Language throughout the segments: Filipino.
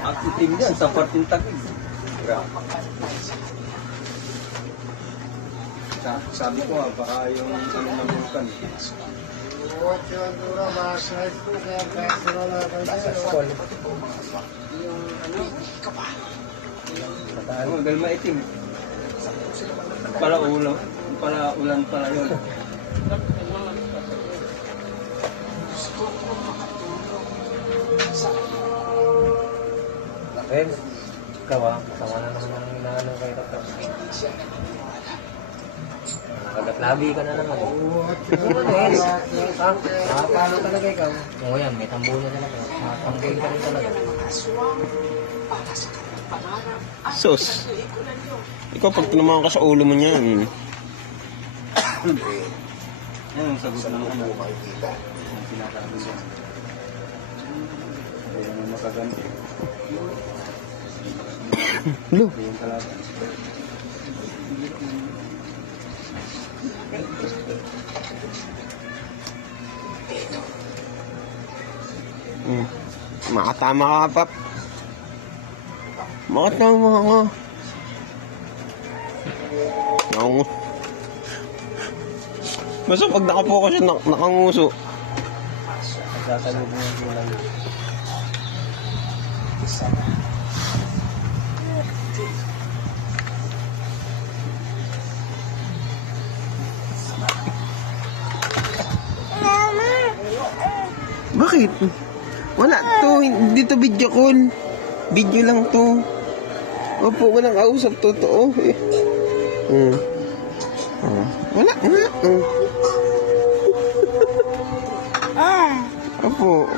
Ang itim yan sa parting tagig. Sabi ko baka yung ano ng vulkan. Dahil maitim. Pala ulan. Pala ulan pala yun. Ren, ikaw masama na naman ang inaano kay Dr. Nakagaklabi ka na naman. Ren, nakakano talaga ikaw. Oo yan, may tambo na talaga. Nakatamboy ka rin talaga. Sus. Ikaw pag tinamaan ka sa ulo mo niyan. Yan ang sagot ng ano. Ang sinasabi dyan. Hindi naman makaganti. Lo. Hindi yung kalaban. Makatama ka, Pap. Makatama ka. Nakangu. Basta pag nakapokus siya, nakanguso. Nagsasalubong yung kulay. Bakit? Wala to, hindi to video call. Video lang to. Opo, walang kausap, totoo. Wala nga. Opo.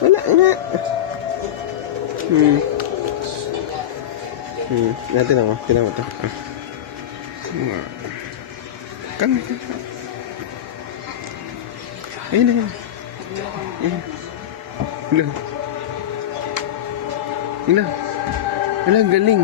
Wala nga. Natin ako, tinan mo to. Kan. Ayun na yan. Ilan? Galing.